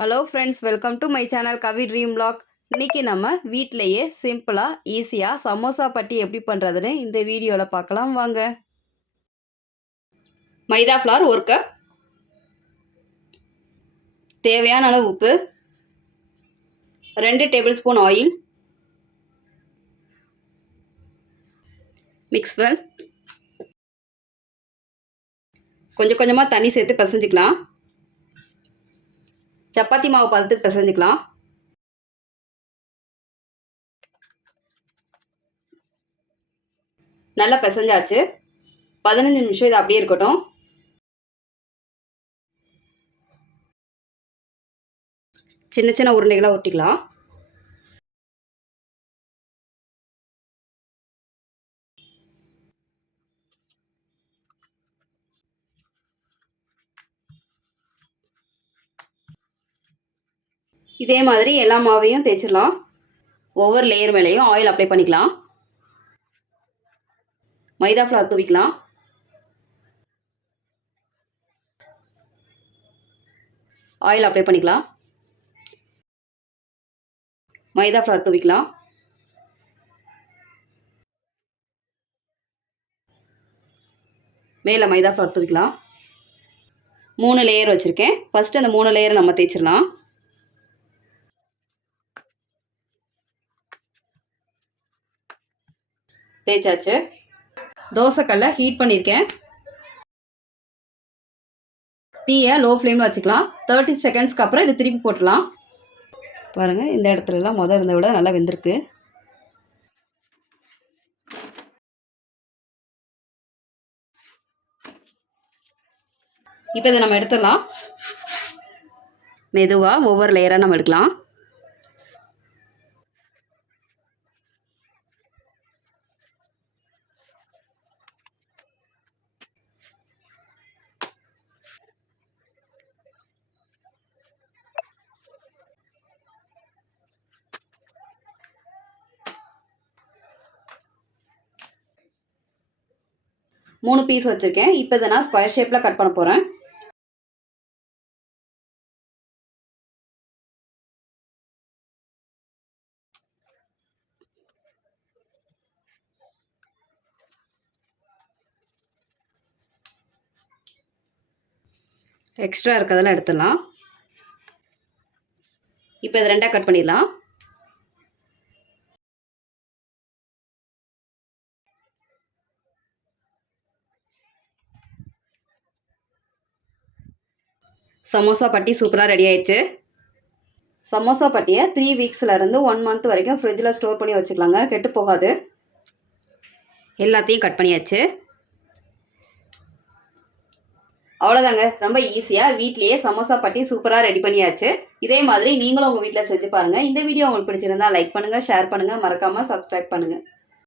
Hello friends, welcome to my channel Kavi dream vlog. இன்றைக்கி நம்ம வீட்டிலையே சிம்பிளாக ஈஸியாக சமோசா பட்டி எப்படி பண்ணுறதுன்னு இந்த வீடியோவில் பார்க்கலாம் வாங்க. மைதா ஃப்ளார் 1 கப், தேவையான அளவு உப்பு, 2 table spoon oil, mix well, கொஞ்சம் கொஞ்சமாக தண்ணி சேர்த்து பிசைஞ்சிக்கலாம். சப்பாத்தி மாவு பதத்துக்கு பிசைஞ்சிக்கலாம். நல்லா பிசைஞ்சாச்சு. 15 நிமிஷம் இது அப்படியே இருக்கட்டும். சின்ன சின்ன உருண்டைகளாக ஊற்றிக்கலாம். இதே மாதிரி எல்லா மாவையும் தேய்ச்சிடலாம். ஒவ்வொரு லேயர் மேலேயும் ஆயில் அப்ளை பண்ணிக்கலாம். மைதா ஃப்ளார் தூவிக்கலாம். ஆயில் அப்ளை பண்ணிக்கலாம். மைதா ஃப்ளார் தூவிக்கலாம். மேலே மைதா ஃப்ளார் தூவிக்கலாம். 3 லேயர் வச்சுருக்கேன். ஃபஸ்ட்டு அந்த 3 லேயரை நம்ம தேய்ச்சிடலாம். தேய்ச்சாச்சு. தோசைக்கல்லை ஹீட் பண்ணியிருக்கேன். தீயை லோ ஃப்ளேமில் வச்சுக்கலாம். 30 செகண்ட்ஸ்க்கு அப்புறம் இது திருப்பி போட்டுடலாம். பாருங்கள், இந்த இடத்துலலாம் இருந்ததை விட நல்லா வெந்திருக்கு. இப்போ இதை நம்ம எடுத்துடலாம். மெதுவாக ஒவ்வொரு லேயராக நம்ம எடுக்கலாம். மூணு பீஸ் வச்சுருக்கேன். இப்போ இதை நான் ஸ்கொயர் ஷேப்பில் கட் பண்ண போகிறேன். எக்ஸ்ட்ரா இருக்கிறதெல்லாம் எடுத்துடலாம். இப்போ இதை 2ஆக கட் பண்ணிடலாம். சமோசா பட்டி சூப்பராக ரெடி ஆயிடுச்சு. சமோசா பட்டியை 3 வீக்ஸ்லேருந்து 1 மந்த் வரைக்கும் ஃப்ரிட்ஜில் ஸ்டோர் பண்ணி வச்சுக்கலாங்க, கெட்டு போகாது. எல்லாத்தையும் கட் பண்ணியாச்சு. அவ்வளோதாங்க, ரொம்ப ஈஸியாக வீட்லேயே சமோசா பட்டி சூப்பராக ரெடி பண்ணியாச்சு. இதே மாதிரி நீங்களும் உங்கள் வீட்டில் செஞ்சு பாருங்கள். இந்த வீடியோ உங்களுக்கு பிடிச்சிருந்தா லைக் பண்ணுங்கள், ஷேர் பண்ணுங்கள், மறக்காமல் சப்ஸ்கிரைப் பண்ணுங்கள்.